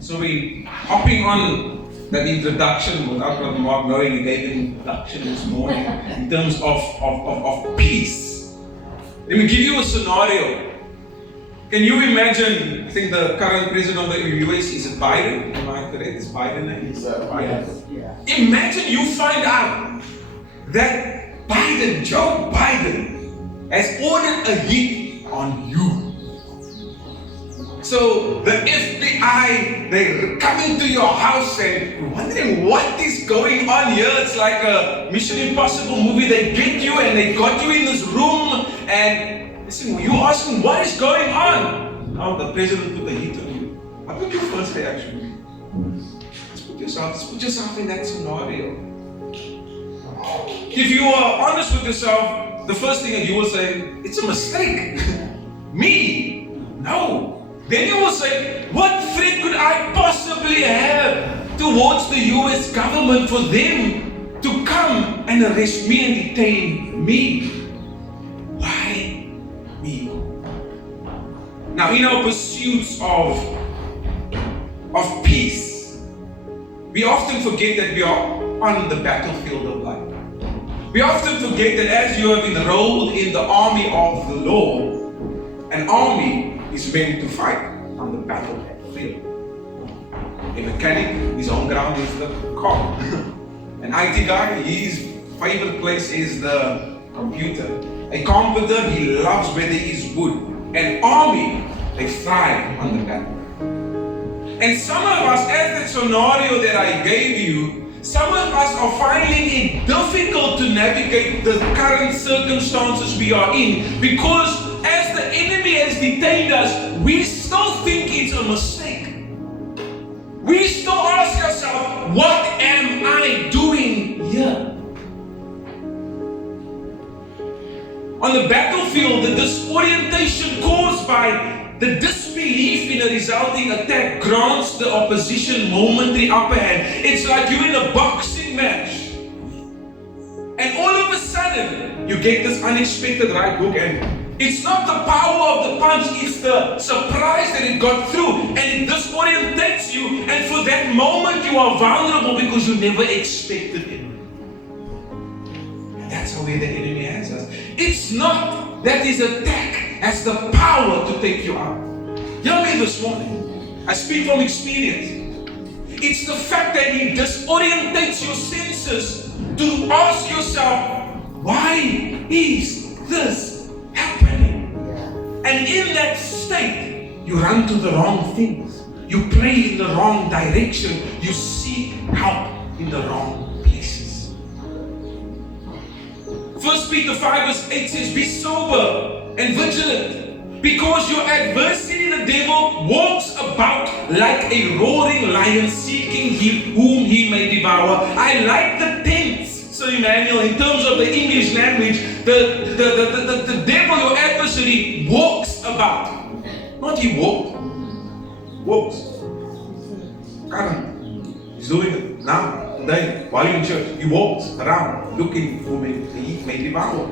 So we hopping on that introduction without Brother Mark knowing he gave an introduction this morning in terms of peace. Let me give you a scenario. Can you imagine, I think the current president of the US is it Biden? Am I correct? Is Biden? Yes, Biden. Yeah. Imagine you find out that Biden, Joe Biden, has ordered a hit on you. So the FBI, they're coming to your house and wondering what is going on here. It's like a Mission Impossible movie. They get you and they got you in this room and listen, you ask them what is going on. Now the president put a hit on you. What would your first reaction be? Let's put yourself in that scenario. If you are honest with yourself, the first thing that you will say, it's a mistake. Me? No. Then you will say, what threat could I possibly have towards the US government for them to come and arrest me and detain me? Why me? Now, in our pursuits of peace, we often forget that we are on the battlefield of life. We often forget that as you have enrolled in the army of the Lord, an army is meant to fight on the battlefield. A mechanic, his home ground is the car. An IT guy, his favorite place is the computer. A carpenter, he loves where there is wood. An army, they thrive on the battle. And some of us, as the scenario that I gave you, some of us are finding it difficult to navigate the current circumstances we are in because as the enemy has detained us, we still think it's a mistake. We still ask ourselves, what am I doing here? On the battlefield, the disorientation caused by the disbelief in a resulting attack grants the opposition momentary upper hand. It's like you're in a boxing match. And all of a sudden, you get this unexpected right hook and it's not the power of the punch, it's the surprise that it got through and it disorientates you, and for that moment you are vulnerable because you never expected it. And that's how where the enemy has us. It's not that his attack has the power to take you out. Hear me this morning. I speak from experience. It's the fact that he disorientates your senses to ask yourself, why is this happening? And in that state, you run to the wrong things. You pray in the wrong direction. You seek help in the wrong places. 1 Peter 5 verse 8 says, be sober and vigilant, because your adversary, the devil, walks about like a roaring lion, seeking whom he may devour. I like the tense. So Emmanuel, in terms of the English language, the devil, your adversary, walks about. Not he walks. Current. He's doing it now, today, while you're in church. He walks around looking for me to eat, may devour.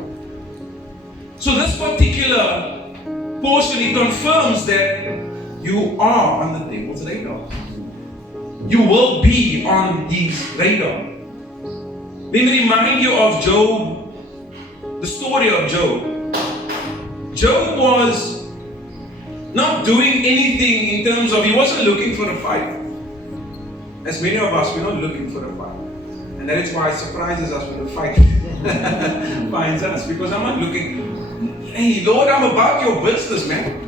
So this particular portion, it confirms that you are on the devil's radar. You will be on his radar. Let me remind you of Job, the story of Job. Job was not doing anything in terms of, he wasn't looking for a fight. As many of us, we're not looking for a fight. And that is why it surprises us when the fight finds us. Because I'm not looking, hey Lord, I'm about your business, man.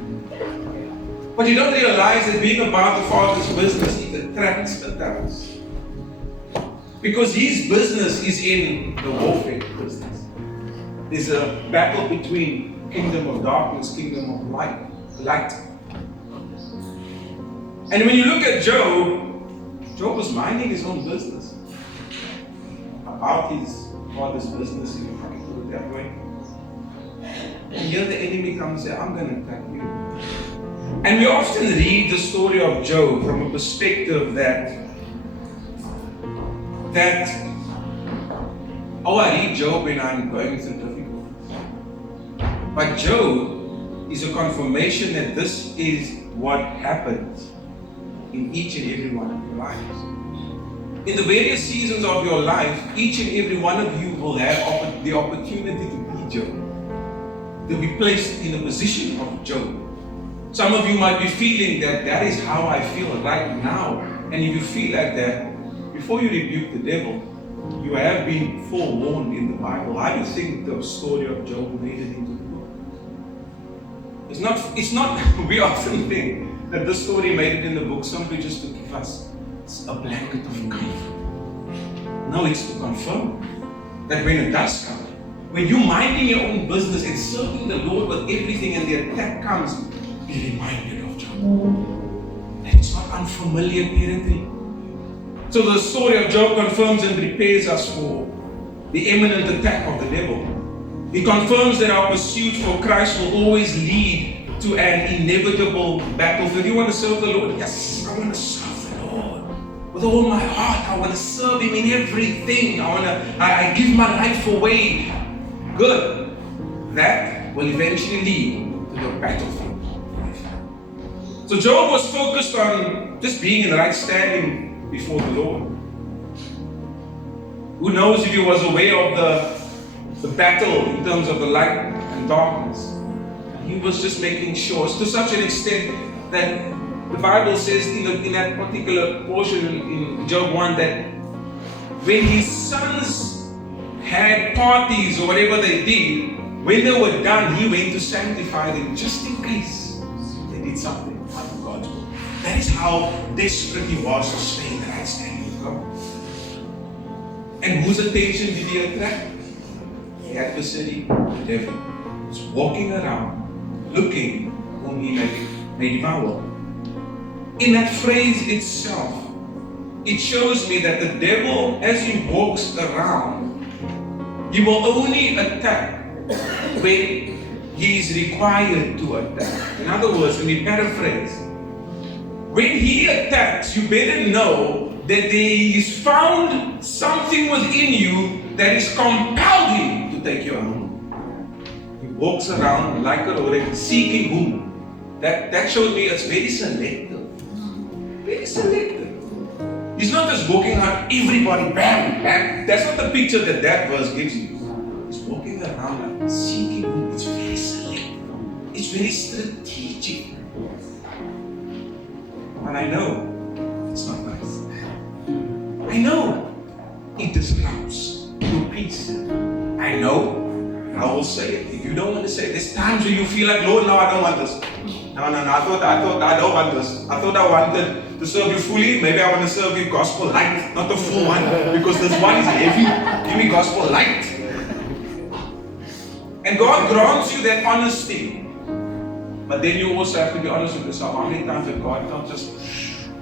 But you don't realize that being about the Father's business, it attracts attacks. Because his business is in the warfare business. There's a battle between kingdom of darkness, kingdom of light. And when you look at Job, Job was minding his own business. About his father's business, if I can put it that way. And here the enemy comes and says, I'm going to attack you. And we often read the story of Job from a perspective that I read Job when I'm going through difficulties. But Job is a confirmation that this is what happens in each and every one of your lives. In the various seasons of your life, each and every one of you will have the opportunity to be Job. To be placed in the position of Job. Some of you might be feeling that is how I feel right now. And if you feel like that, before you rebuke the devil, you have been forewarned in the Bible. How do you think the story of Job made it into the book? It's not, we often think that this story made it in the book simply just to give us a blanket of comfort. No, it's to confirm that when it does come, when you're minding your own business and serving the Lord with everything and the attack comes, be reminded of Job. And it's not unfamiliar territory. So the story of Job confirms and prepares us for the imminent attack of the devil. It confirms that our pursuit for Christ will always lead to an inevitable battlefield. You want to serve the Lord? Yes, I want to serve the Lord. With all my heart, I want to serve Him in everything. I give my life away. Good. That will eventually lead to the battlefield. So Job was focused on just being in right standing before the Lord. Who knows if he was aware of the battle in terms of the light and darkness. And he was just making sure, to such an extent that the Bible says in that particular portion in Job 1 that when his sons had parties or whatever they did, when they were done, he went to sanctify them just in case they did something out of God's will. That is how desperate he was to stay in the right standing with God. And whose attention did he attract? The adversary, the devil, was walking around looking whom he may devour. In that phrase itself, it shows me that the devil, as he walks around, he will only attack when he is required to attack. In other words, let me paraphrase. When he attacks, you better know that there is found something within you that is compelled him to take you out. He walks around like a rodent, seeking whom. That shows me it's very selective. Very selective. He's not just walking around everybody, bam, bam. That's not the picture that verse gives you. He's walking around like seeking whom. It's very selective. It's very strategic. And I know it's not nice. I know it disrupts your peace. I know, and I will say it. If you don't want to say it, there's times when you feel like, Lord, no, I don't want this. No, I thought I don't want this. I thought I wanted to serve you fully. Maybe I want to serve you gospel light, not the full one, because this one is heavy. Give me gospel light. And God grants you that honesty. But then you also have to be honest with yourself. How many times have God not just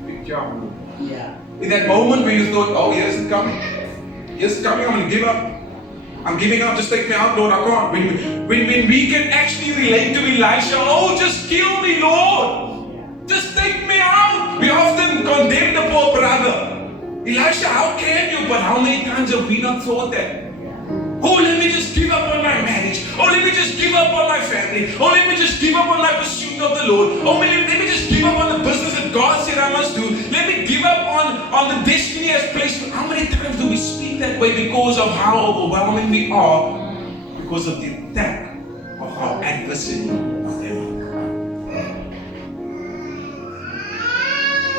picked you up? Yeah. In that moment when you thought, oh, here's it coming. Here's it coming, I'm going to give up. I'm giving up, just take me out, Lord, I can't. When we can actually relate to Elisha, oh, just kill me, Lord. Just take me out. We often condemn the poor brother. Elisha, how can you? But how many times have we not thought that? Oh, let me just give up on my marriage. Oh, let me just give up on my family. Oh, let me just give up on my pursuit of the Lord. Oh, let me just give up on the business that God said I must do. Let me give up on the destiny as placed. How many times do we speak that way because of how overwhelming we are? Because of the attack of our adversary.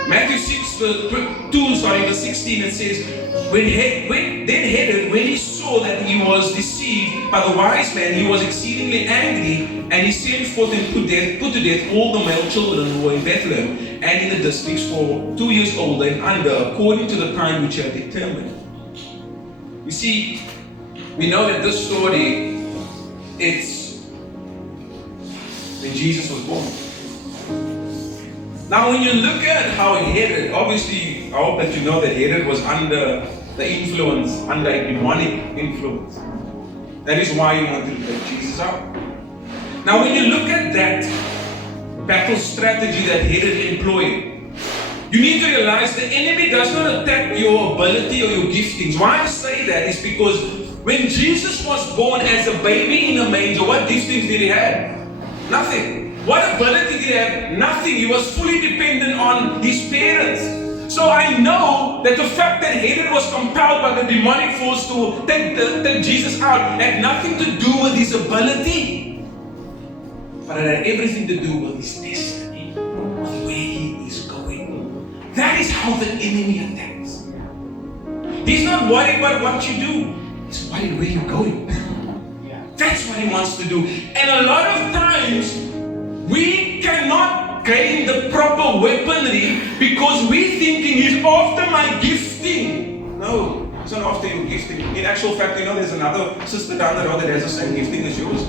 Matthew 6, verse 16, it says, when he saw that he was deceived by the wise man, he was exceedingly angry, and he sent forth and put to death all the male children who were in Bethlehem and in the districts for 2 years old and under, according to the time which he had determined. You see, we know that this story, it's when Jesus was born. Now, when you look at how Herod, obviously, I hope that you know that Herod was under the influence, under a demonic influence. That is why he wanted to take Jesus out. Now, when you look at that battle strategy that Herod employed, you need to realize the enemy does not attack your ability or your giftings. Why I say that is because when Jesus was born as a baby in a manger, what giftings did he have? Nothing. What ability did he have? Nothing. He was fully dependent on his parents. So I know that the fact that Herod was compelled by the demonic force to take Jesus out had nothing to do with his ability, but it had everything to do with his destiny, with where he is going. That is how the enemy attacks. He's not worried about what you do. He's worried where you're going. That's what he wants to do. And a lot of times, we cannot gain the proper weaponry because we're thinking he's after my gifting. No, he's not after your gifting. In actual fact, there's another sister down the road that has the same gifting as yours.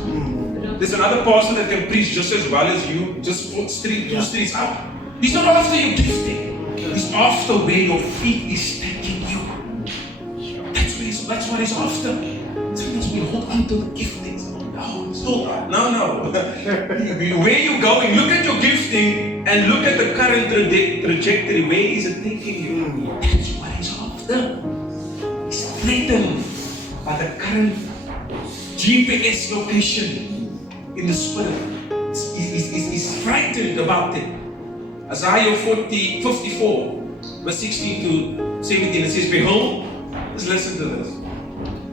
There's another pastor that can preach just as well as you, just two streets up. He's not after your gifting. He's after where your feet is taking you. That's what he's after. Sometimes we hold on to the giftings. No. Where you going? Look at your gifting and look at the current trajectory. Where is it taking you? That's what he's after. He's threatened by the current GPS location in the spirit. He's frightened about it. Isaiah 54, verse 16 to 17, it says, behold, let's listen to this.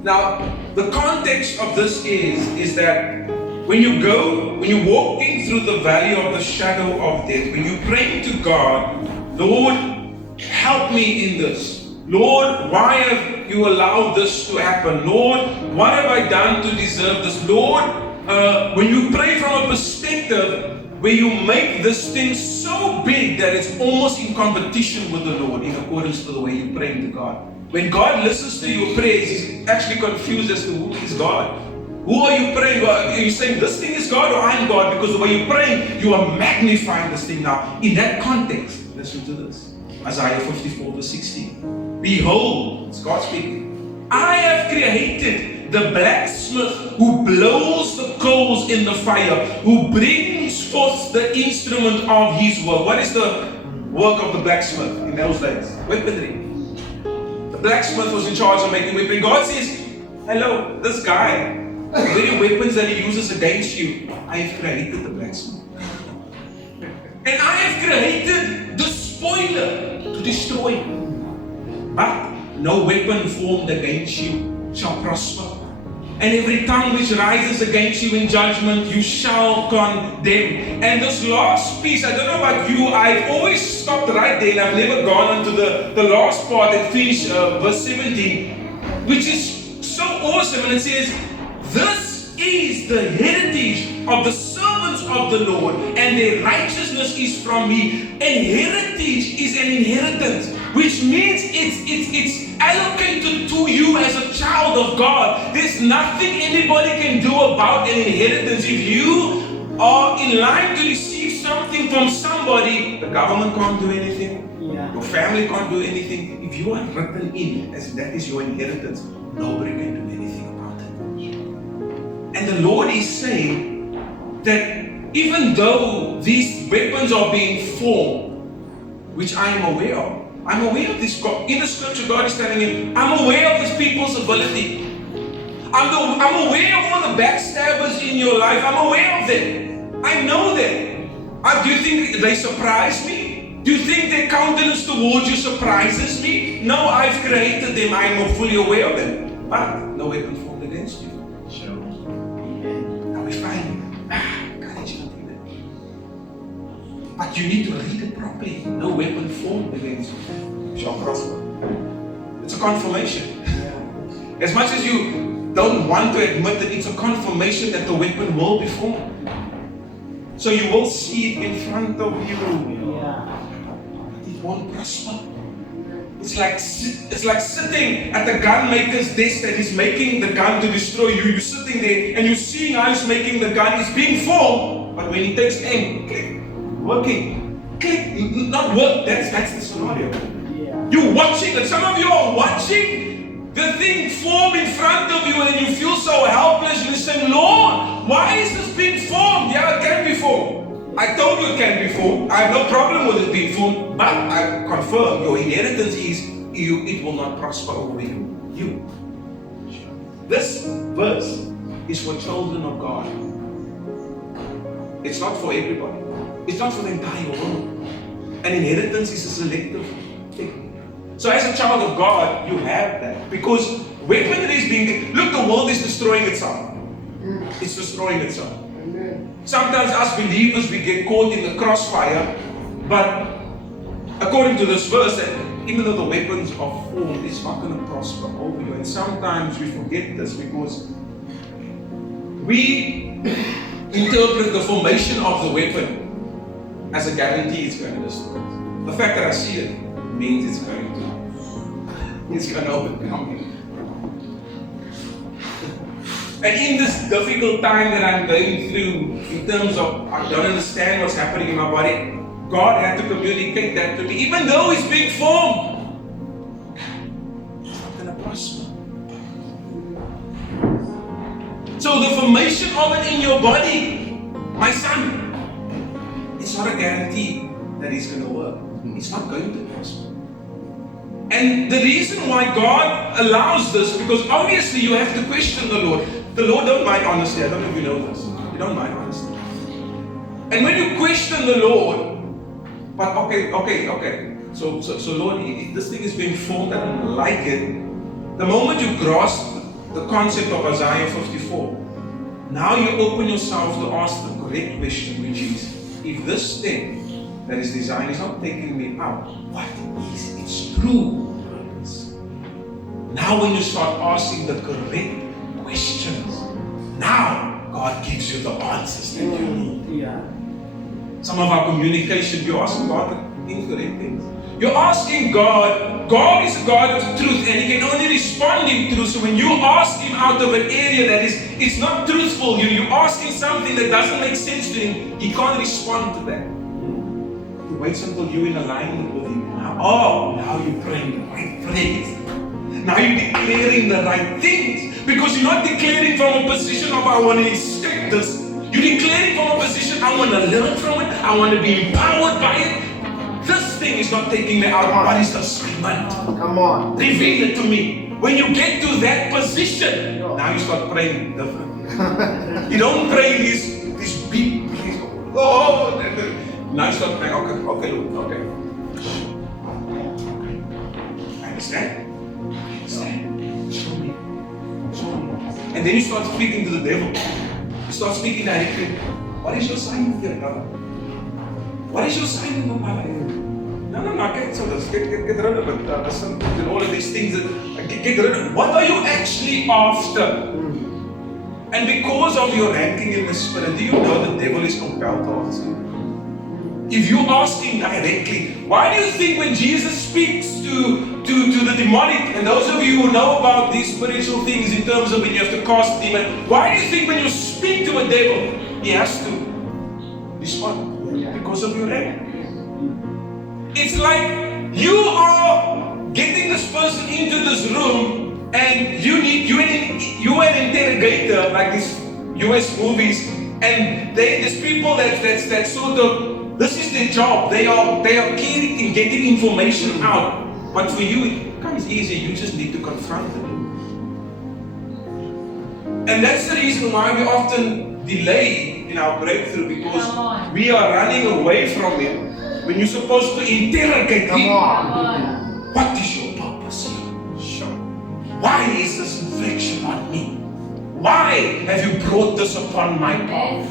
Now, the context of this is that when you're walking through the valley of the shadow of death, when you pray to God, Lord, help me in this. Lord, why have you allowed this to happen? Lord, what have I done to deserve this? Lord, when you pray from a perspective where you make this thing so big that it's almost in competition with the Lord in accordance to the way you pray to God. When God listens to your prayers, He's actually confused as to who is God. Who are you praying? Are you saying this thing is God or I'm God? Because the way you're praying, you are magnifying this thing now. In that context, listen to this. Isaiah 54 verse 16. Behold, it's God speaking. I have created the blacksmith who blows the coals in the fire, who brings forth the instrument of his work. What is the work of the blacksmith in those days? Weaponry. The blacksmith was in charge of making weaponry. God says, hello, this guy, the very weapons that he uses against you, I have created the blacksmith. And I have created the spoiler to destroy. But no weapon formed against you shall prosper. And every tongue which rises against you in judgment, you shall condemn. And this last piece, I don't know about you, I've always stopped right there and I've never gone on to the last part and finished verse 17, which is so awesome. And it says, this is the heritage of the servants of the Lord, and their righteousness is from me. And heritage is an inheritance, which means it's allocated to you as a child of God. There's nothing anybody can do about an inheritance. If you are in line to receive something from somebody, the government can't do anything. Your family can't do anything. If you are written in as that is your inheritance, nobody can do anything about it. And the Lord is saying that even though these weapons are being formed, which I am aware of, I'm aware of this. In the scripture, God is telling him, I'm aware of these people's ability. I'm aware of all the backstabbers in your life. I'm aware of them. I know them. Do you think they surprise me? Do you think their countenance towards you surprises me? No, I've created them. I am fully aware of them. But no weapon formed against you. Sure. Now we find, God is not in it. But you need to read it properly. No weapon formed against you shall prosper. It's a confirmation. As much as you don't want to admit it, it's a confirmation that the weapon will be formed. So you will see it in front of you. But it won't prosper. It's like sitting at the gun maker's desk that is making the gun to destroy you. You're sitting there and you're seeing how he's making the gun. It's being formed, but when he takes aim, click, working, click, not work. That's the scenario. You're watching it. Some of you are watching the thing form in front of you and you feel so helpless. You're saying, Lord, why is this being formed? Yeah, it can be formed. I told you it can be formed. I have no problem with it being formed, but I confirm your inheritance is it will not prosper over you. This verse is for children of God. It's not for everybody. It's not for the entire world. An inheritance is a selective thing. So as a child of God, you have that. Because weaponry is being... Look, the world is destroying itself. It's destroying itself. Sometimes us believers, we get caught in the crossfire. But according to this verse, that even though the weapons are formed, it's not going to prosper over you. And sometimes we forget this because we interpret the formation of the weapon as a guarantee it's going to destroy us. The fact that I see it means it's going to overcome me. And in this difficult time that I'm going through, in terms of I don't understand what's happening in my body, God had to communicate that to me. Even though it's being formed, it's not going to prosper. So the formation of it in your body, my son, it's not a guarantee that it's going to work. It's not going to prosper. And the reason why God allows this, because obviously you have to question the Lord. The Lord don't mind honesty. I don't know if you know this. You don't mind honesty. And when you question the Lord, but okay. So Lord, this thing is being formed. I don't like it. The moment you grasp the concept of Isaiah 54, now you open yourself to ask the correct question, which is, if this thing that is designed is not taking me out, what is its true purpose? Now when you start asking the correct questions, now God gives you the answers that you need. Yeah. Some of our communication, you're asking God the incorrect things. You're asking God, God is a God of truth and He can only respond in truth. So when you ask Him out of an area that it's not truthful, you're asking something that doesn't make sense to Him, He can't respond to that. He waits until you're in alignment with Him. Now you're praying the right prayers. Now you're declaring the right things. Because you're not declaring from a position of I want to escape this. You're declaring from a position I want to learn from it. I want to be empowered by it. This thing is not taking me out. What is the assignment? Come on. Reveal it to me. When you get to that position, now you start praying different. You don't pray this big place. Oh, now you start praying. Okay, Lord, okay. I understand. Show me. And then you start speaking to the devil. You start speaking directly. What is your sign here, brother? What is your sign in my life? No, I can't say this. Get rid of it. Listen, and all of these things. Get rid of it. What are you actually after? And because of your ranking in the spirit, do you know the devil is compelled to answer you? If you ask him directly, why do you think when Jesus speaks to the demonic, and those of you who know about these spiritual things in terms of when you have to cast a demon, why do you think when you speak to a devil, he has to respond? Because of your rank. It's like you are getting this person into this room, and you're an interrogator, like these US movies, and there's people that sort of, this is their job. They are keen in getting information out. But for you, it becomes easy. You just need to confront it. And that's the reason why we often delay in our breakthrough, because we are running away from it when you're supposed to interrogate him. What is your purpose here? Sure. Why is this infliction on me? Why have you brought this upon my path?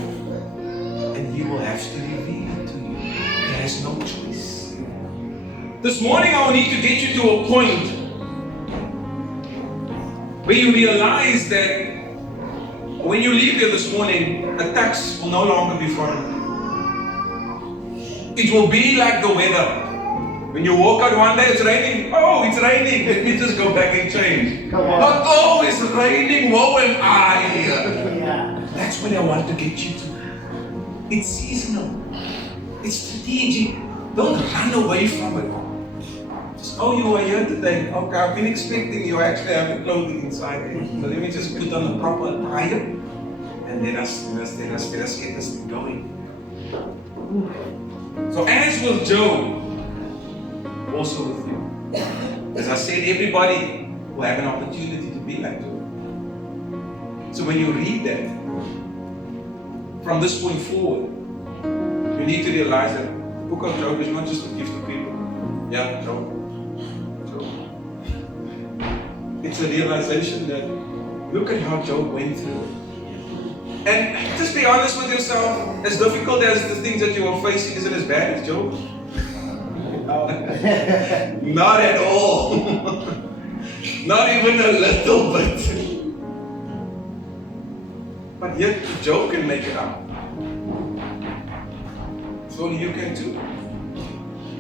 And he will have to reveal it to you. There is no choice. This morning I will need to get you to a point where you realize that when you leave here this morning, attacks will no longer be foreign. It will be like the weather. When you walk out one day, it's raining. Oh, it's raining. Let me just go back and change. But oh, it's raining. Woe am I here. Yeah. That's what I want to get you to. It's seasonal. It's strategic. Don't run away from it. Just, oh, you are here today. Okay, I've been expecting you actually have the clothing inside here. So let me just put on the proper attire. And let us get this thing going. So as with Job, also with you. As I said, everybody will have an opportunity to be like Job. So when you read that, from this point forward, you need to realize that the book of Job is not just a gift to people. Yeah, Job. it's a realization that look at how Job went through. And just be honest with yourself, as difficult as the things that you are facing, is it as bad as Job? Not at all. Not even a little bit. But yet Job can make it out. So you can too.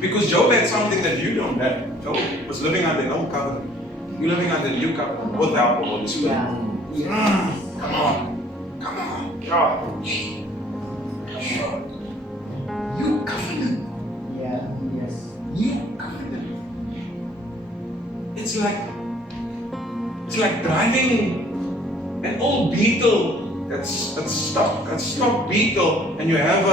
Because Job had something that you don't have. Job was living under an old covenant. You're living under the new covenant with the help of the Holy Spirit. Come on. Come on. New covenant. New covenant. It's like driving an old Beetle that's stock Beetle, and you have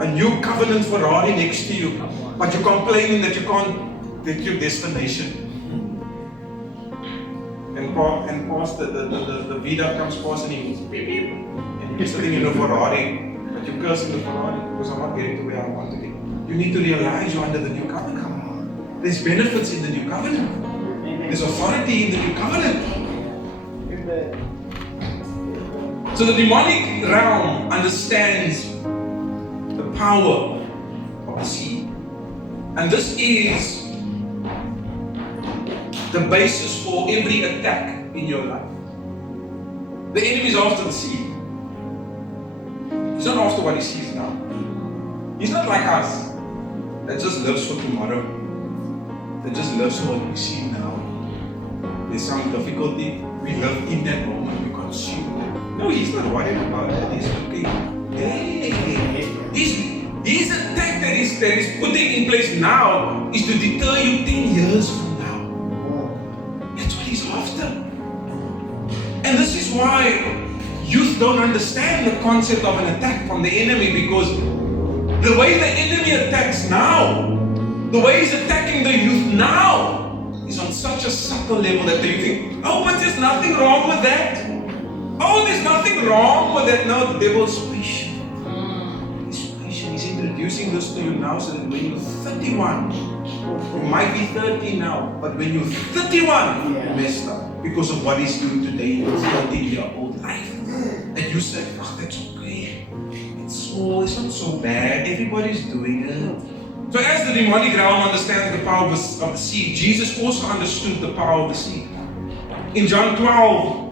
a new covenant Ferrari next to you, but you're complaining that you can't get your destination. And past the VW comes past and he goes beep beep, and you're sitting in a Ferrari, but you're cursing the Ferrari because I'm not getting to where I want to get. You need to realize you're under the new covenant. There's benefits in the new covenant. There's authority in the new covenant. So the demonic realm understands the power of the seed. And this is the basis for every attack in your life. The enemy is after the seed. He's not after what he sees now. He's not like us that just lives for tomorrow. That just lives for what we see now. There's some difficulty. We live in that moment. We consume it. No, he's not worried about it. He's looking. Hey. His attack that is putting in place now is to deter you 10 years from now. That's what he's after. And this is why youth don't understand the concept of an attack from the enemy, because the way the enemy attacks now, the way he's attacking the youth now, is on such a subtle level that you think, oh, but there's nothing wrong with that. Oh, there's nothing wrong with that. No, the devil's patient. He's patient. He's introducing this to you now so that when you're 31, you might be 30 now, but when you're 31, you're messed up because of what he's doing today in your 30-year-old life. And you say, oh, that's okay. It's not so bad. Everybody's doing it. So as the demonic realm understands the power of the seed, Jesus also understood the power of the seed. In John 12,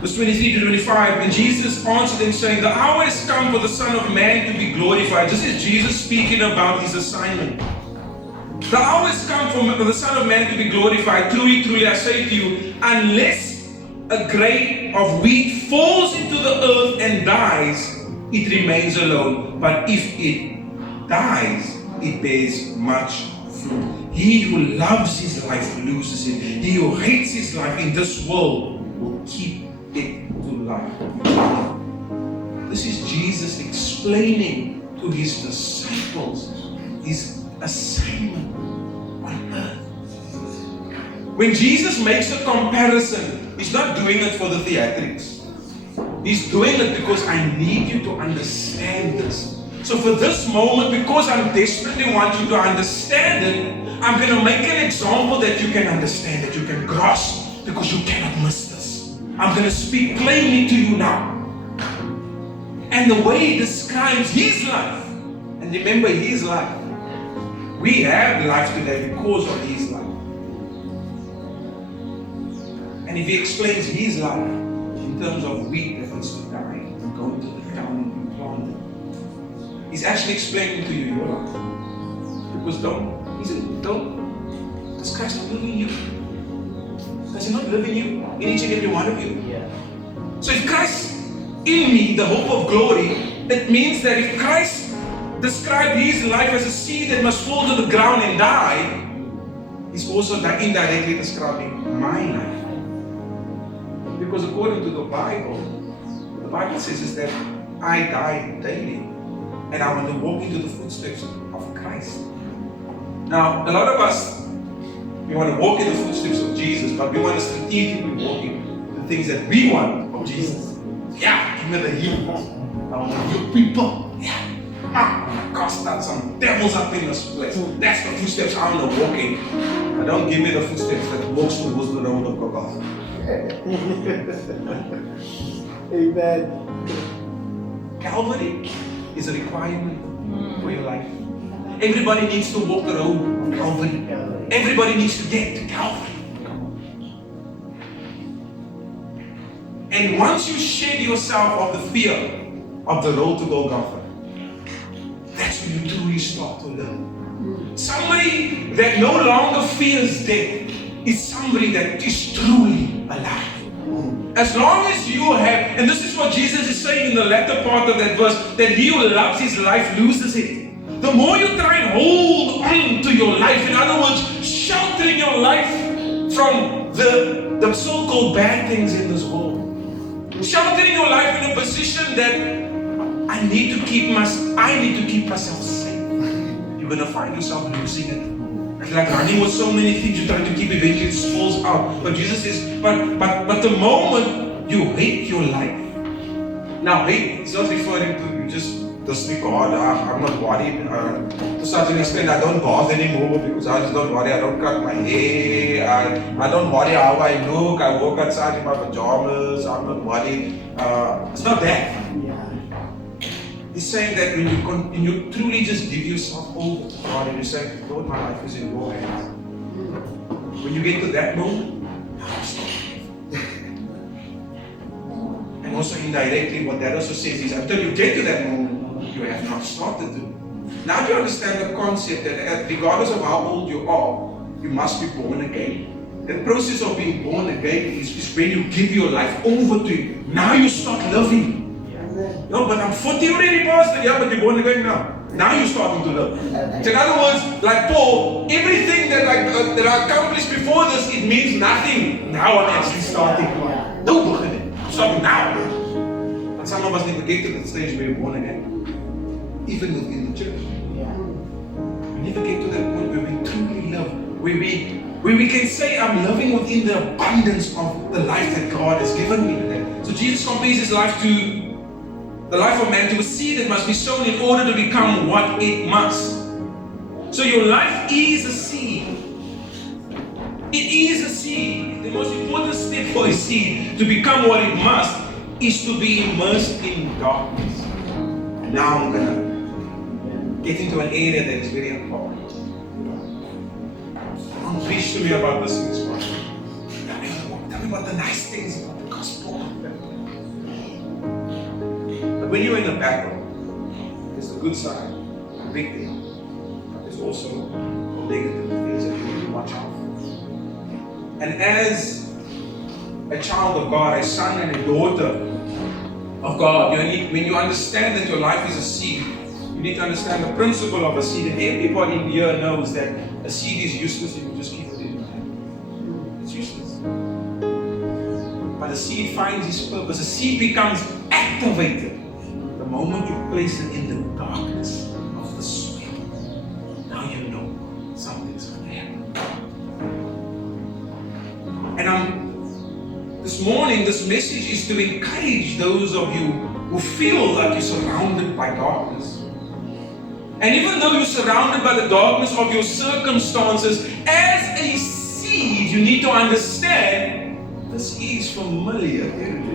verse 23 to 25, and Jesus answered them saying, the hour has come for the Son of Man to be glorified. This is Jesus speaking about his assignment. The hour has come for the Son of Man to be glorified. Truly, truly, I say to you, unless a grain of wheat falls into the earth and dies, it remains alone. But if it dies, it bears much fruit. He who loves his life loses it. He who hates his life in this world will keep it to life. This is Jesus explaining to his disciples his assignment on earth. When Jesus makes a comparison, he's not doing it for the theatrics. He's doing it because I need you to understand this. So for this moment, because I desperately want you to understand it, I'm going to make an example that you can understand, that you can grasp, because you cannot miss this. I'm going to speak plainly to you now. And the way he describes his life, and remember his life, we have life today because of his life. And if he explains his life in terms of wheat that needs to die, go into the ground and be planted, he's actually explaining to you your life. Because does Christ not live in you? Does he not live in you? In each and every one of you? Yeah. So if Christ in me, the hope of glory, it means that if Christ described his life as a seed that must fall to the ground and die, he's also indirectly describing my life. Because according to the Bible says is that I die daily. And I want to walk into the footsteps of Christ. Now, a lot of us, we want to walk in the footsteps of Jesus, but we want to strategically walk in the things that we want of Jesus. Yeah, give me the healing. I want to heal people. Yeah. I want to cast out some devils up in this place. That's the footsteps I want to walk in. But don't give me the footsteps that walks towards the road of Golgotha. Amen. Calvary is a requirement for your life. Everybody needs to walk the road of Calvary. Everybody needs to get to Calvary. And once you shed yourself of the fear of the road to Golgotha, that's when you truly start to live. Somebody that no longer fears death is somebody that is truly alive. As long as you have, and this is what Jesus is saying in the latter part of that verse, that he who loves his life loses it. The more you try and hold on to your life, in other words, sheltering your life from the so-called bad things in this world, sheltering your life in a position that I need to keep myself safe, you're going to find yourself losing it. It's like running with so many things you try to keep, eventually it falls out. But Jesus says, but the moment you hate your life, now hate is not referring to you just disregard, I'm not worried, to such an extent I don't bother anymore because I just don't worry, I don't cut my hair, I don't worry how I look, I walk outside in my pajamas, I'm not worried. It's not that. He's saying that when you truly just give yourself over to God and you say, Lord, my life is in your hands. When you get to that moment, now stop. And also indirectly, what that also says is, until you get to that moment, you have not started to. Now you understand the concept that regardless of how old you are, you must be born again. The process of being born again is when you give your life over to Him. Now you start loving. No, but I'm 40 already, Pastor. Yeah, but you're born again now. Now you're starting to love. So in other words, like Paul, everything that I accomplished before this, it means nothing. Now I'm actually starting. No, I'm starting now. But some of us never get to that stage where we're born again. Even within the church. We never get to that point where we truly love. Where we can say, I'm loving within the abundance of the life that God has given me. So Jesus compares his life to the life of man to a seed that must be sown in order to become what it must. So your life is a seed. It is a seed. The most important step for a seed to become what it must is to be immersed in darkness. And now I'm going to get into an area that is very important. Don't preach to me about this things, Pastor. Tell me about the nice things about the gospel. When you're in a battle, there's the good side, the big thing, but there's also the negative things that you need to watch out for. And as a child of God, a son and a daughter of God, when you understand that your life is a seed, you need to understand the principle of a seed. And everybody here knows that a seed is useless if you just keep it in your hand. It's useless. But a seed finds its purpose. A seed becomes activated the moment you place it in the darkness of the soil. Now you know something's going to happen. And this morning, this message is to encourage those of you who feel like you're surrounded by darkness. And even though you're surrounded by the darkness of your circumstances, as a seed, you need to understand this is familiar territory.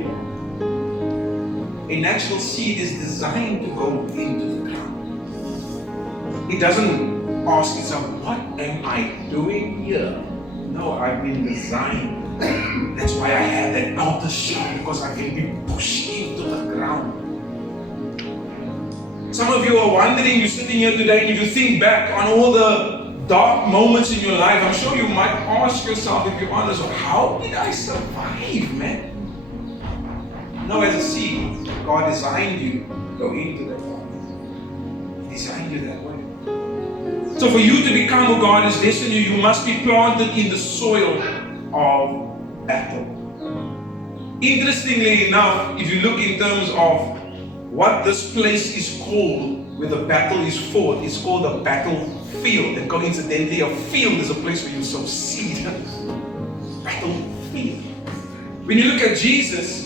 A natural seed is designed to go into the ground. It doesn't ask itself, what am I doing here? No, I've been designed. That's why I have that outer shell, because I can be pushed into the ground. Some of you are wondering, you're sitting here today, and if you think back on all the dark moments in your life, I'm sure you might ask yourself, if you're honest, how did I survive, man? No, as a seed, God designed you to go into that dark. He designed you that way. So for you to become who God has destined you, you must be planted in the soil of battle. Interestingly enough, if you look in terms of what this place is called, where the battle is fought, it's called a battlefield. And coincidentally, a field is a place where you sow seed. Battlefield. When you look at Jesus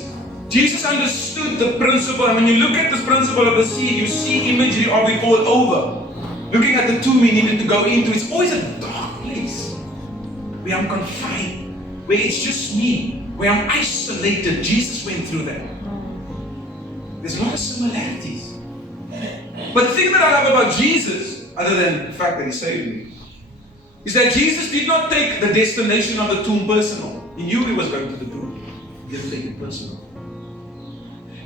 understood the principle, and when you look at this principle of the seed, you see imagery of it all over. Looking at the tomb he needed to go into, it's always a dark place. where I'm confined, where it's just me, where I'm isolated. Jesus went through that. There's a lot of similarities. But the thing that I love about Jesus, other than the fact that he saved me, is that Jesus did not take the destination of the tomb personal. He knew he was going to the tomb. He didn't take it personal.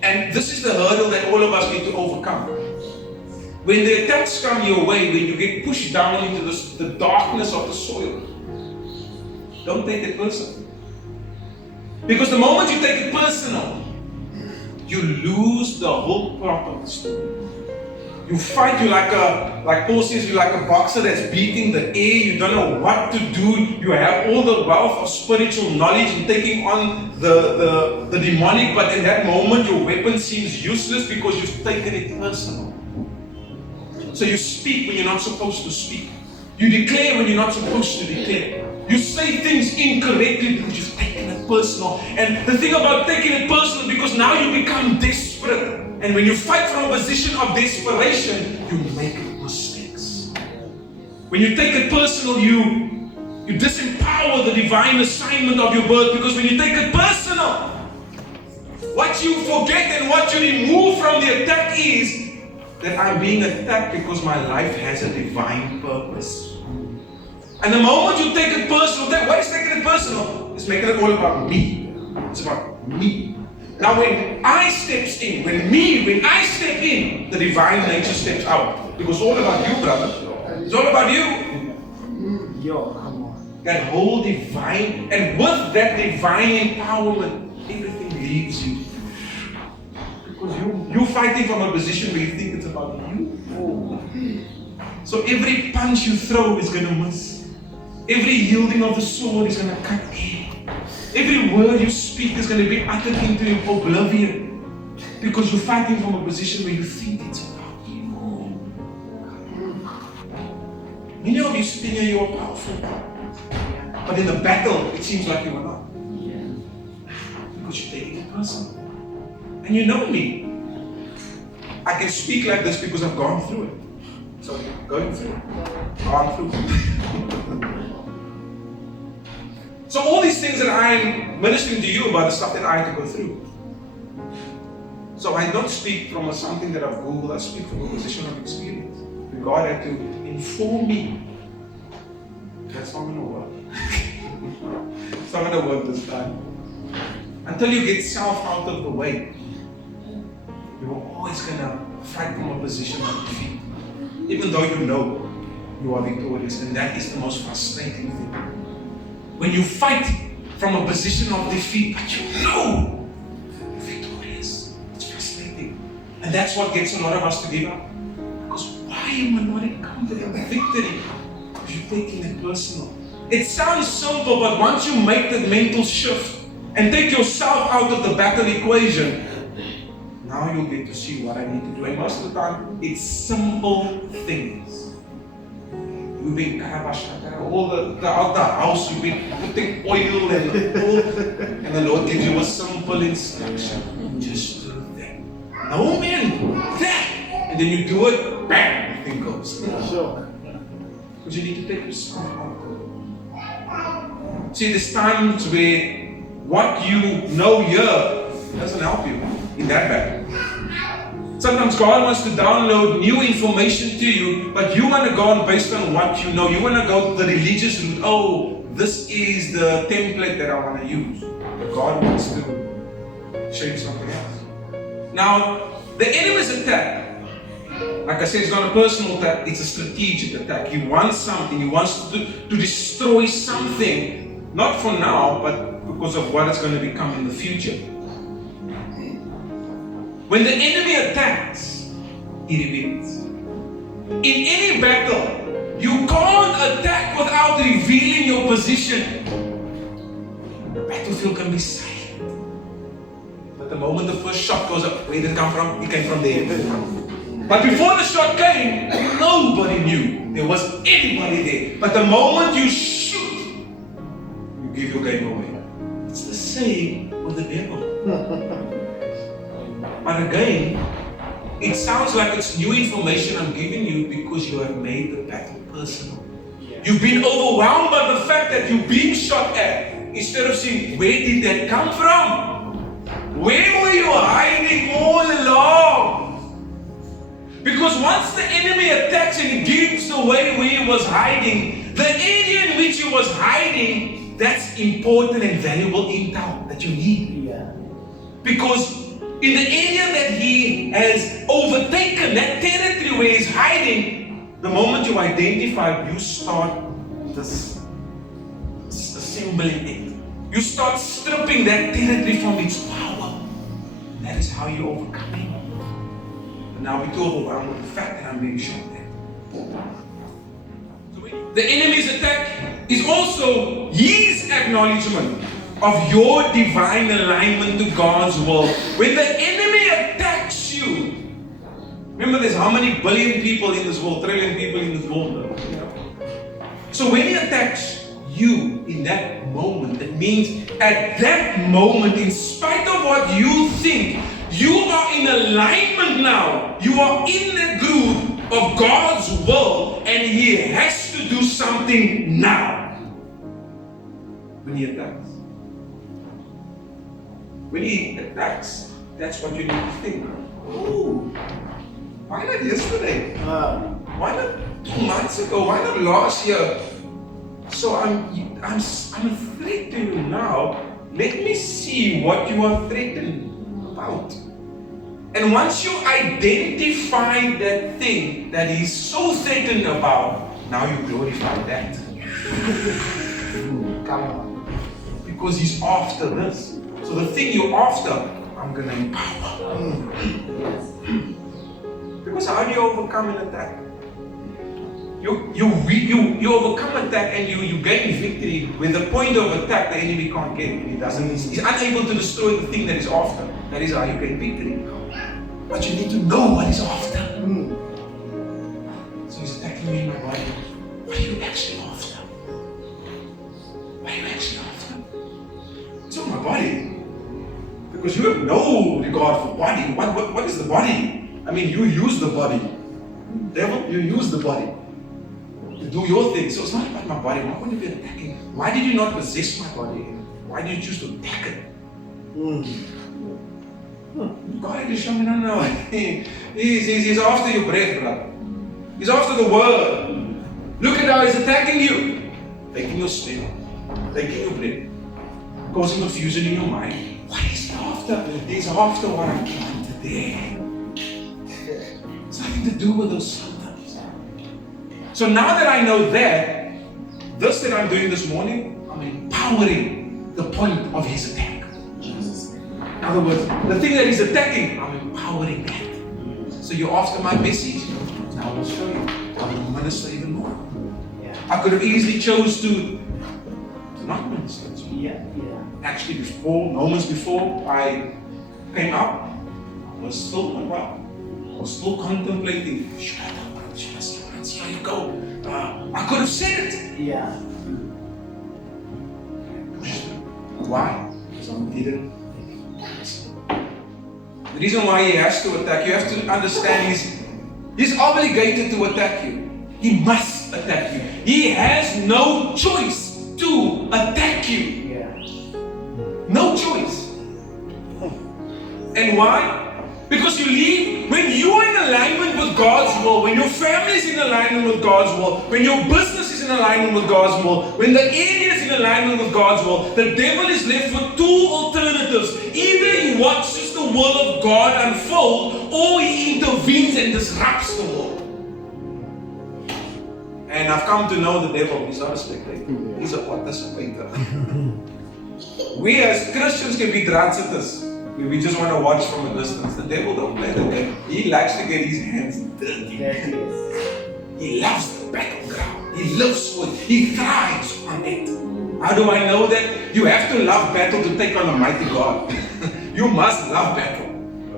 And this is the hurdle that all of us need to overcome. When the attacks come your way, when you get pushed down into the darkness of the soil, don't take it personal. Because the moment you take it personal, you lose the whole plot of the story. You fight, like Paul says, you're like a boxer that's beating the air. You don't know what to do. You have all the wealth of spiritual knowledge and taking on the demonic, but in that moment your weapon seems useless because you've taken it personal. So you speak when you're not supposed to speak. You declare when you're not supposed to declare. You say things incorrectly because you've taken it personal. And the thing about taking it personal, because now you become desperate. And when you fight from a position of desperation, you make mistakes. When you take it personal, you disempower the divine assignment of your birth. Because when you take it personal, what you forget and what you remove from the attack is that I'm being attacked because my life has a divine purpose. And the moment you take it personal, what is taking it personal? It's making it all about me. It's about me. Now when I step in, when I step in, the divine nature steps out. Because it's all about you, brother. It's all about you. Yo, come on. That whole divine, and with that divine empowerment, everything leaves you. Because you're fighting from a position where you think it's about you. So every punch you throw is going to miss. Every yielding of the sword is going to cut air. Every word you speak is going to be uttered into oblivion. Because you're fighting from a position where you think it's about you. Many of you sitting here, you are powerful. But in the battle, it seems like you are not. Because you're taking it personal. And you know me. I can speak like this because I've gone through it. So going through it. Gone through it. So all these things that I'm ministering to you about, the stuff that I had to go through. So I don't speak from something that I've Googled, I speak from a position of experience. And God had to inform me. That's not going to work. It's not going to work this time. Until you get self out of the way, you're always going to fight from a position of defeat. Even though you know you are victorious. And that is the most frustrating thing. When you fight from a position of defeat, but you know you're victorious. It's frustrating. And that's what gets a lot of us to give up. Because why am I not encountering victory? Because you're taking it personal. It sounds simple, but once you make that mental shift and take yourself out of the battle equation, now you'll get to see what I need to do. And most of the time, it's simple things. You've been all the house, you've been putting oil and the Lord gives you a simple instruction. Just do that. No man, that. And then you do it, bang, the thing goes. Sure. Because you need to take yourself out. See, there's times where what you know here doesn't help you in that battle. Sometimes God wants to download new information to you, but you want to go on based on what you know. You want to go the religious route. Oh, this is the template that I want to use. But God wants to show you something else. Now, the enemy's attack, like I said, it's not a personal attack, it's a strategic attack. He wants something, he wants to destroy something, not for now, but because of what it's going to become in the future. When the enemy attacks, he reveals. In any battle, you can't attack without revealing your position. The battlefield can be silent. But the moment the first shot goes up, where did it come from? It came from there. But before the shot came, nobody knew there was anybody there. But the moment you shoot, you give your game away. It's the same with the devil. But again, it sounds like it's new information I'm giving you because you have made the battle personal. Yeah. you've been overwhelmed by the fact that you're being shot at, instead of saying, where did that come from? Where were you hiding all along? Because once the enemy attacks and he gives away where he was hiding, the area in which he was hiding, that's important and valuable intel that you need. Yeah. Because in the area that he has overtaken, that territory where he's hiding, the moment you identify, you start assembling it. You start stripping that territory from its power. That is how you overcome it. Now we're too overwhelmed with the fact that I'm being shot at. The enemy's attack is also his acknowledgement of your divine alignment to God's will. When the enemy attacks you, remember there's how many billion people in this world, trillion people in this world. So when he attacks you in that moment, it means at that moment, in spite of what you think, you are in alignment now. You are in the groove of God's will, and He has to do something now. When He attacks. When He attacks, that's what you need to think. Ooh, why not yesterday? Why not 2 months ago? Why not last year? So I'm a threat to you now. Let me see what you are threatened about. And once you identify that thing that he's so threatened about, now you glorify that. Come on. Because he's after this. So the thing you're after, I'm going to empower. Because how do you overcome an attack? You overcome attack and you gain victory. With the point of attack, the enemy can't get it. He's unable to destroy the thing that he's after. That is how you gain victory. But you need to know what he's after. So he's attacking me in my body. What are you actually after? What are you actually after? It's not my body. Because you have no regard for body. What is the body? I mean, you use the body. Devil, you use the body to do your thing. So it's not about my body. Why would you be attacking? Why did you not possess my body? Why did you choose to attack it? God had to show me, no. He's after your breath, brother. He's after the word. Look at how he's attacking you. Taking your sleep. Taking your breath. Causing confusion in your mind. What is he after? He's after what I planted there. It's nothing to do with those symptoms. So now that I know that, this that I'm doing this morning, I'm empowering the point of his attack. In other words, the thing that he's attacking, I'm empowering that. So you're after my message. Now I will show you. I will minister even more. I could have easily chose to not minister. Actually, moments before I came up, I was still I was still contemplating. Should I see how you go? I could have said it. Yeah. Why? Because I'm hidden. The reason why he has to attack, you have to understand he's obligated to attack you. He must attack you. He has no choice to attack you. Yeah. No choice. And why? Because when you are in alignment with God's will, when your family is in alignment with God's will, when your business is in alignment with God's will, when the area is in alignment with God's will, the devil is left with two alternatives. Either he watches the will of God unfold, or he intervenes and disrupts the will. And I've come to know the devil, he's not a spectator, he's a participator. We as Christians can be dransitters. We just want to watch from a distance. The devil don't play the game. He likes to get his hands dirty. He loves the battleground. He lives with, he thrives on it. How do I know that? You have to love battle to take on a mighty God. You must love battle.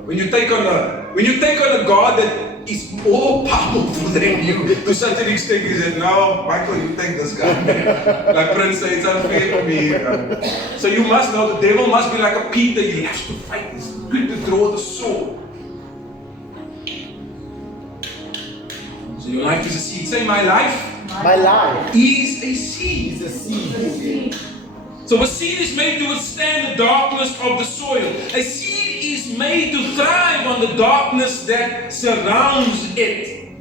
When you take on a God that is more powerful than you, to such an extent he said, no, Michael, you take this guy. Like Prince said, it's unfair for me. So you must know the devil must be like a Peter. He has to fight. He's good to draw the sword. So your life is a seed. Say, my life My life is a seed. is a seed. So a seed is made to withstand the darkness of the soil. A seed is made to thrive on the darkness that surrounds it.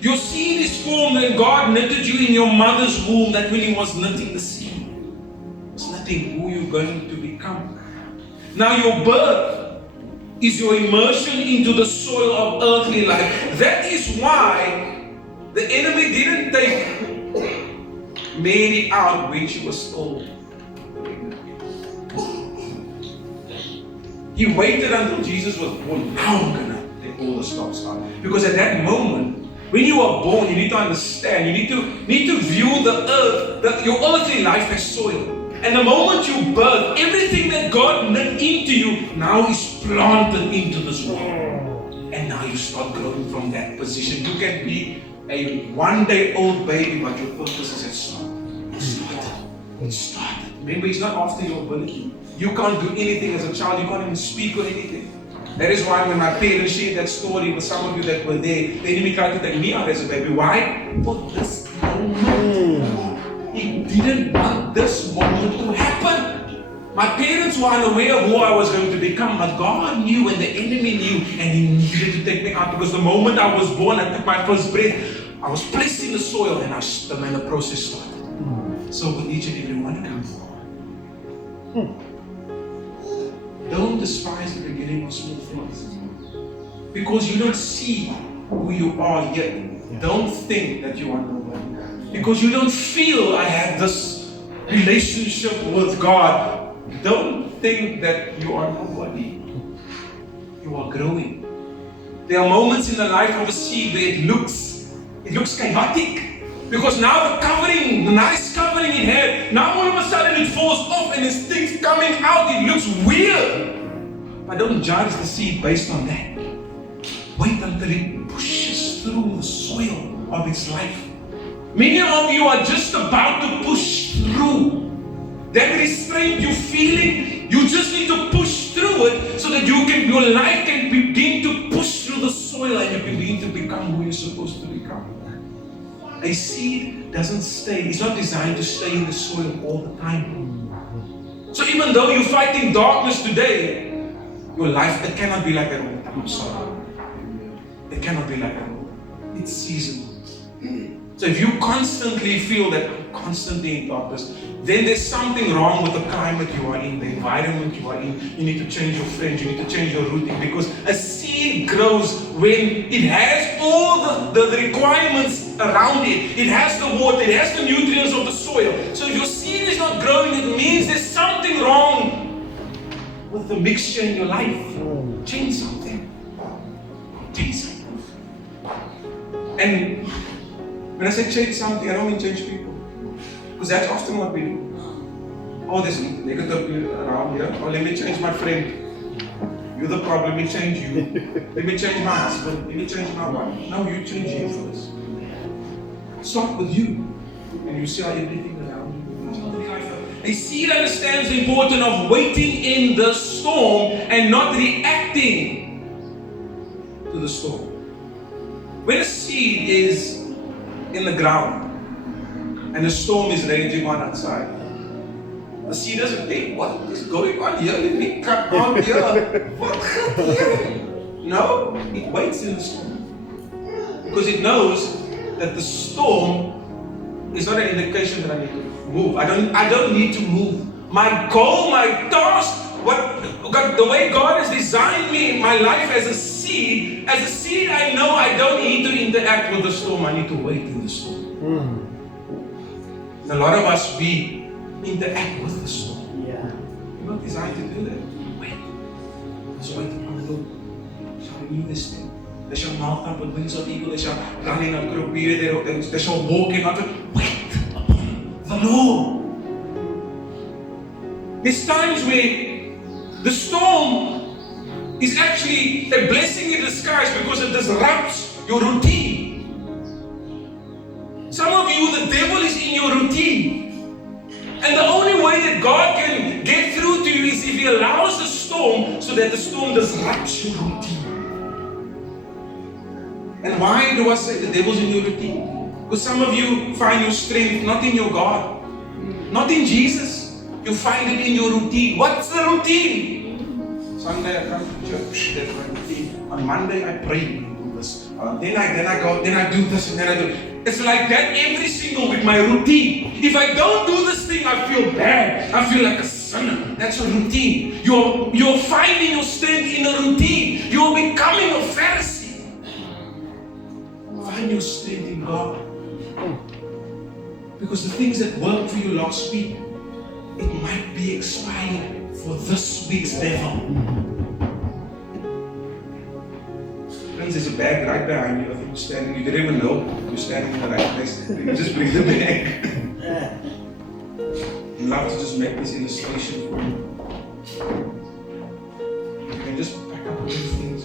Your seed is formed when God knitted you in your mother's womb. That when He was knitting the seed, He was knitting who you're going to become. Now your birth is your immersion into the soil of earthly life. That is why the enemy didn't take Mary out when she was told. He waited until Jesus was born. Now I'm gonna let all the stops start. Because at that moment, when you are born, you need to understand, you need to view the earth, your earthly life as soil. And the moment you birth, everything that God knit into you now is planted into this world. And now you start growing from that position. You can be a one-day-old baby, but your purpose is at start. It started. Remember, He's not after your ability. You can't do anything as a child. You can't even speak or anything. That is why when my parents shared that story with some of you that were there, the enemy tried to take me out as a baby. Why? For this moment. He didn't want this moment to happen. My parents were unaware of who I was going to become, but God knew and the enemy knew, and He needed to take me out because the moment I was born, I took my first breath, I was placed in the soil and the process started. So with each and every one of you, don't despise the beginning of small things. Because you don't see who you are yet. Don't think that you are nobody. Because you don't feel I have this relationship with God. Don't think that you are nobody. You are growing. There are moments in the life of a seed where it looks chaotic. Because now the covering, the nice covering it had, now all of a sudden it falls off and there's things coming out. It looks weird. But don't judge the seed based on that. Wait until it pushes through the soil of its life. Many of you are just about to push through. That restraint you're feeling, you just need to push through it so that your life can begin to push through the soil and you can begin to become who you're supposed to become. A seed doesn't stay, it's not designed to stay in the soil all the time. So even though you're fighting darkness today, your life, it cannot be like that all the time. I'm sorry. It cannot be like that all the time. It's seasonal. So if you constantly feel that I'm constantly in darkness, then there's something wrong with the climate you are in, the environment you are in. You need to change your friends, you need to change your routine, because a seed grows when it has all the requirements around it. It has the water, it has the nutrients of the soil. So if your seed is not growing, it means there's something wrong with the mixture in your life. Change something. Change something. And when I say change something, I don't mean change people. Because that's often what we do. Oh, there's negative around here. Oh, let me change my friend. You're the problem, let me change you. Let me change my husband. Let me change my wife. No, you change you first. Start with you. And you see how everything around you. A seed understands the importance of waiting in the storm and not reacting to the storm. When a seed is in the ground and a storm is raging on outside, the seed doesn't think, what is going on here? Let me cut on here. What here? No, it waits in the storm. Because it knows that the storm is not an indication that I need to move. I don't need to move. My goal, my task, the way God has designed me in my life as a seed I know I don't need to interact with the storm. I need to wait in the storm. And a lot of us, we interact with the storm. Yeah. We're not designed to do that. Wait. Let's wait upon the Lord. Shall we need this thing? They shall mount up with wings of eagle. They shall run in and grow weary. They shall walk in and wait upon the Lord. There's times where the storm is actually a blessing in disguise because it disrupts your routine. Some of you, the devil is in your routine. And the only way that God can get through to you is if He allows the storm so that the storm disrupts your routine. And why do I say the devil's in your routine? Because some of you find your strength not in your God, not in Jesus. You find it in your routine. What's the routine? Sunday I come to church, that's my routine. On Monday I pray. Then I do this and then I do. It's like that every single week, my routine. If I don't do this thing, I feel bad. I feel like a sinner. That's a routine. You're finding your strength in a routine. You're becoming a Pharisee. Find your strength in God. Because the things that worked for you last week, it might be expired for this week's level. There's a bag right behind you. I think you're standing. You didn't even know you're standing in the right place. You just bring the bag. I'd love to just make this illustration for you. You can just pack up all these things.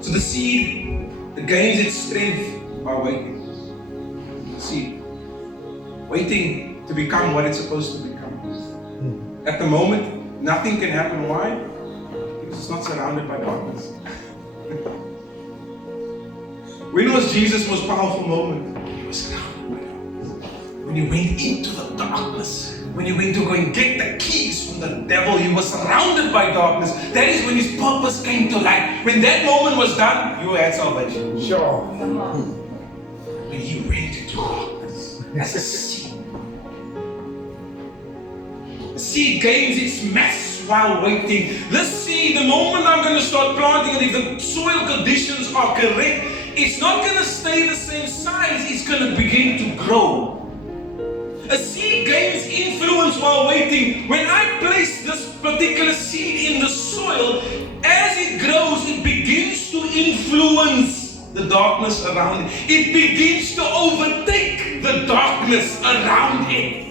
So the seed gains its strength by waiting. The seed. Waiting to become what it's supposed to become. At the moment, nothing can happen. Why? Because it's not surrounded by darkness. When was Jesus' most powerful moment? He was surrounded by darkness. When he went into the darkness. When he went to go and get the keys from the devil, he was surrounded by darkness. That is when his purpose came to light. When that moment was done, you had salvation. Sure. When he went into darkness as a seed. The seed gains its mass while waiting. This seed, the moment I'm going to start planting it, if the soil conditions are correct, it's not going to stay the same size. It's going to begin to grow. A seed gains influence while waiting. When I place this particular seed in the soil, as it grows, it begins to influence the darkness around it. It begins to overtake the darkness around it.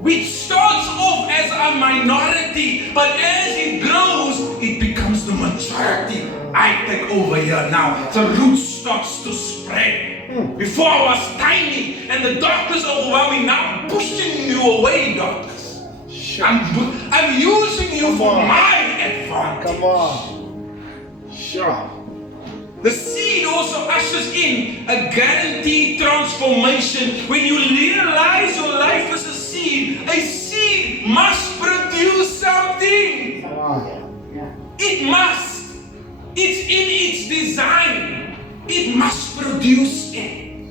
Which starts off as a minority, but as it grows, it becomes the majority. I take over here now. The root starts to spread. Before I was tiny and the darkness overwhelming, now I'm pushing you away, darkness. Sure. I'm using you for my advantage. Come on. Sure. The seed also ushers in a guaranteed transformation. When you realize your life is a seed must produce something. Come on. It must. It's in its design. It must produce it.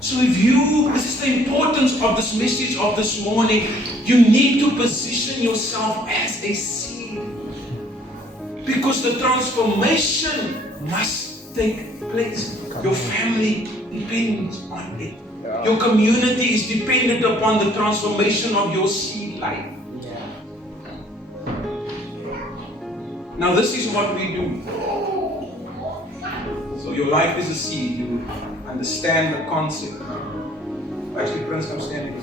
So this is the importance of this message of this morning. You need to position yourself as a seed. Because the transformation must take place. Your family depends on it. Your community is dependent upon the transformation of your seed life. Now this is what we do. So your life is a seed. You understand the concept. Actually, Prince, come stand here.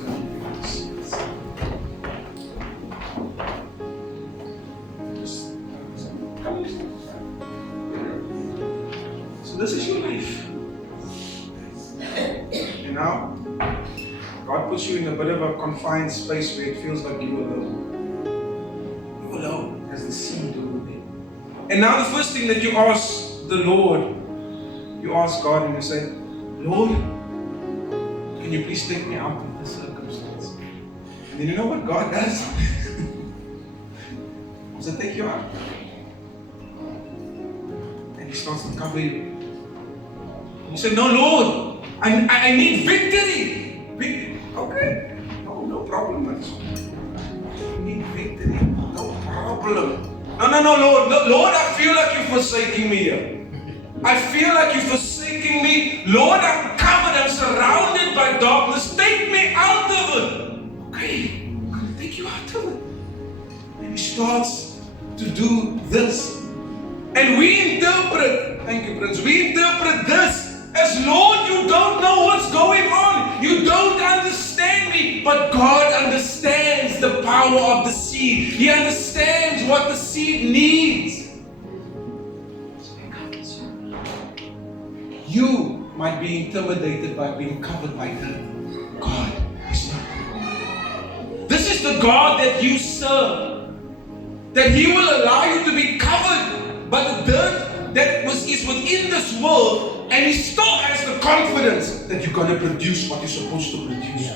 So this is your life. And now, God puts you in a bit of a confined space where it feels like you're alone. You're alone as the seed over there. And now the first thing that you ask the Lord, you ask God and you say, Lord, can you please take me out of this circumstance? And then you know what God does? He says, take you out. And He starts to cover you. You say, no, Lord, I need victory. Okay, no problem. You need victory. No problem. No, Lord, I feel like you're forsaking me here. I feel like you're forsaking me. Lord, I'm covered, I'm surrounded by darkness. Take me out of it. Okay, I'm going to take you out of it. And He starts to do this. And we interpret, thank you, Prince, we interpret this as, Lord, you don't know what's going on. You don't understand me. But God understands the power of the seed. He understands what the seed needs. you might be intimidated by being covered by dirt. God is not. This is the God that you serve. That He will allow you to be covered by the dirt that is within this world, and He still has the confidence that you're going to produce what you're supposed to produce.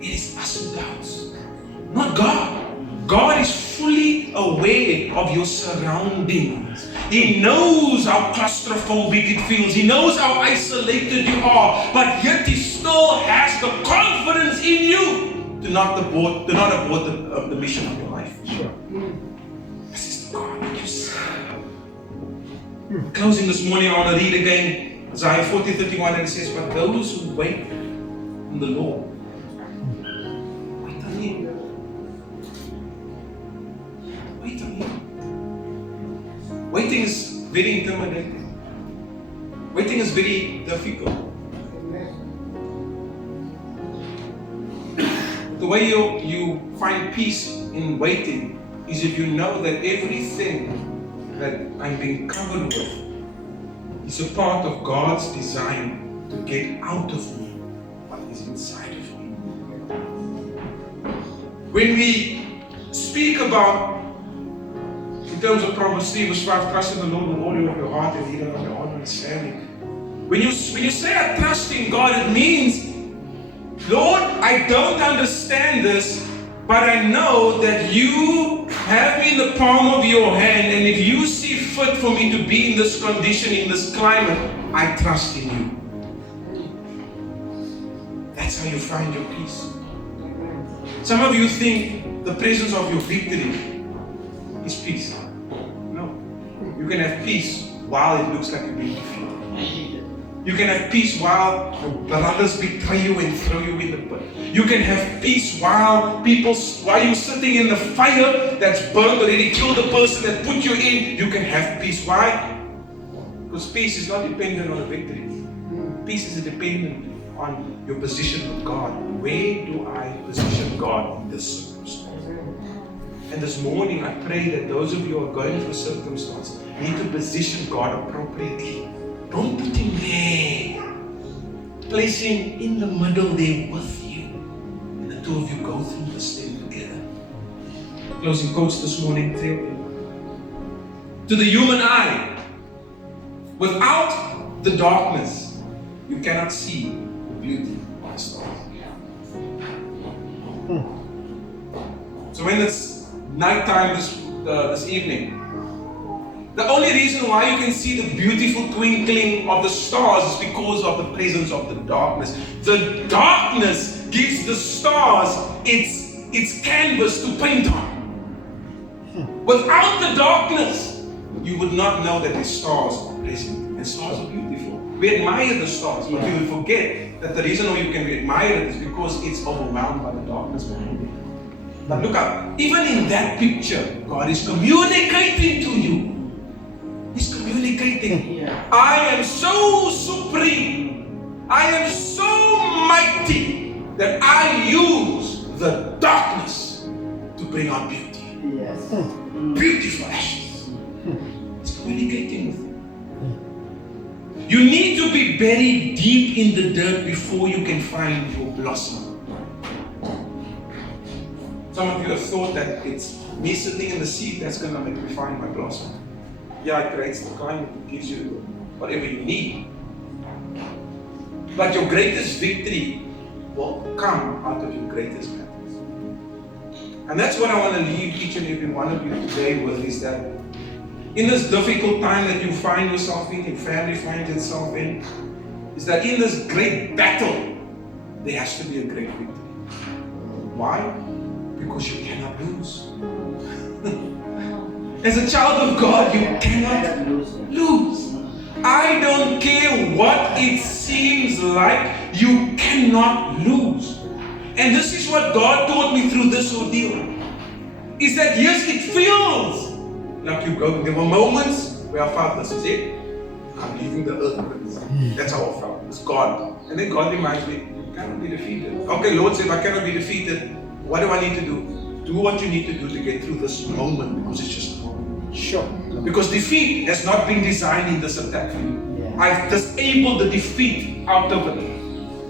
It is us who doubts, not God. God is fully aware of your surroundings. He knows how claustrophobic it feels. He knows how isolated you are, but yet He still has the confidence in you to not abort the mission of your life. Sure. This is the God that you serve. Closing this morning, I want to read again Isaiah 40:31, and it says, "But those who wait on the Lord, wait on Him. Wait on Him." Waiting is very intimidating. Waiting is very difficult. The way you find peace in waiting is if you know that everything that I'm being covered with is a part of God's design to get out of me what is inside of me. When we speak about, in terms of Proverbs 3 verse 5, trust in the Lord with all your heart and lean on your own understanding. When you say I trust in God, it means, Lord, I don't understand this, but I know that you have me in the palm of your hand, and if you see fit for me to be in this condition, in this climate, I trust in you. That's how you find your peace. Some of you think the presence of your victory is peace. No. You can have peace while it looks like you're being defeated. You can have peace while the brothers betray you and throw you in the pit. You can have peace while you're sitting in the fire that's burned already, killed the person that put you in. You can have peace. Why? Because peace is not dependent on a victory. Peace is dependent on your position with God. Where do I position God in this circumstance? And this morning I pray that those of you who are going through circumstance need to position God appropriately. Don't put Him there. Place Him in the middle there with you. And the two of you go through this thing together. Closing quotes this morning. To the human eye, without the darkness, you cannot see the beauty of the stars. So when it's nighttime this evening, the only reason why you can see the beautiful twinkling of the stars is because of the presence of the darkness. The darkness gives the stars its canvas to paint on. Without the darkness, you would not know that the stars are present. And stars are beautiful. We admire the stars, but we will forget that the reason why you can admire it is because it's overwhelmed by the darkness behind it. But look up, even in that picture, God is communicating to you. He's communicating. I am so supreme. I am so mighty that I use the darkness to bring out beauty. Yes. Beautiful ashes. He's communicating with you. You need to be buried deep in the dirt before you can find your blossom. Some of you have thought that it's me sitting in the seed that's going to make me find my blossom. Yeah, it creates the climate, it gives you whatever you need. But your greatest victory will come out of your greatest battles. And that's what I want to leave each and every one of you today with, is that in this difficult time that you find yourself in, your family finds itself in, is that in this great battle, there has to be a great victory. Why? Because you cannot lose. As a child of God, you cannot lose. I don't care what it seems like, you cannot lose. And this is what God taught me through this ordeal. Is that yes, it feels like you go. There were moments where I felt, this is it. I'm leaving the earth. That's how I felt. It's God. And then God reminds me, you cannot be defeated. Okay, Lord said, I cannot be defeated. What do I need to do? Do what you need to do to get through this moment, because it's just a moment. Sure. Because defeat has not been designed in this attack for you. Yeah. I've disabled the defeat out of it.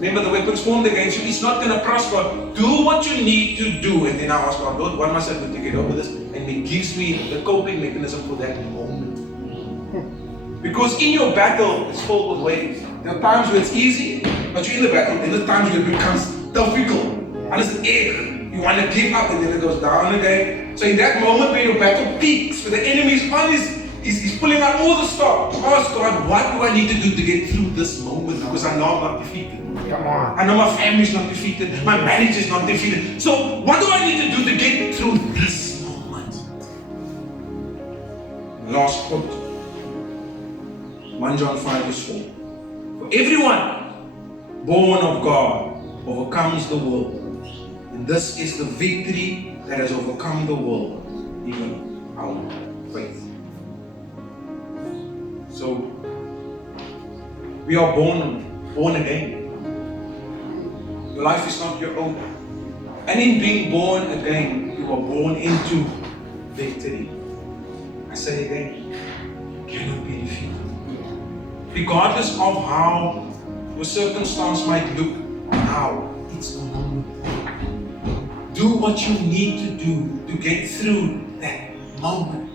Remember, the weapons formed against you, it's not going to prosper. Do what you need to do. And then I ask God, Lord, what must I do to get over this? And He gives me the coping mechanism for that moment. Because in your battle, it's filled with waves. There are times where it's easy, but you're in the battle. Then there are times where it becomes difficult. And it's you want to give up, and then it goes down again. So in that moment where your battle peaks, where the enemy is on he's pulling out all the stops, ask God, what do I need to do to get through this moment? Because I know I'm not defeated. Come on. I know my family is not defeated. My marriage is not defeated. So what do I need to do to get through this moment? Last quote. 1 John 5 verse 4. For everyone born of God overcomes the world. And this is the victory that has overcome the world, even our faith. So we are born again. Your life is not your own. And in being born again, you are born into victory. I say again, you cannot be defeated. Regardless of how your circumstance might look now, it's no longer. Do what you need to do to get through that moment.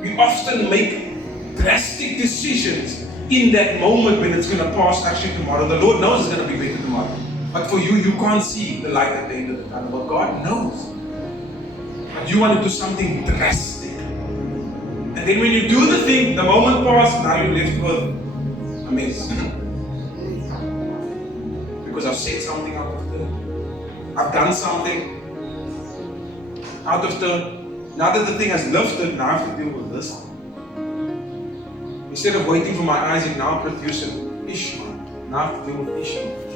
We often make drastic decisions in that moment when it's going to pass actually tomorrow. The Lord knows it's going to be better tomorrow. But for you, you can't see the light at the end of the tunnel. But God knows. But you want to do something drastic. And then when you do the thing, the moment passes, now you're left with a mess. Because I've said something out of turn. I've done something out of turn. Now that the thing has lifted, now I have to deal with this. Instead of waiting for my Isaac, now produce an Ishmael. Now I have to deal with Ishmael.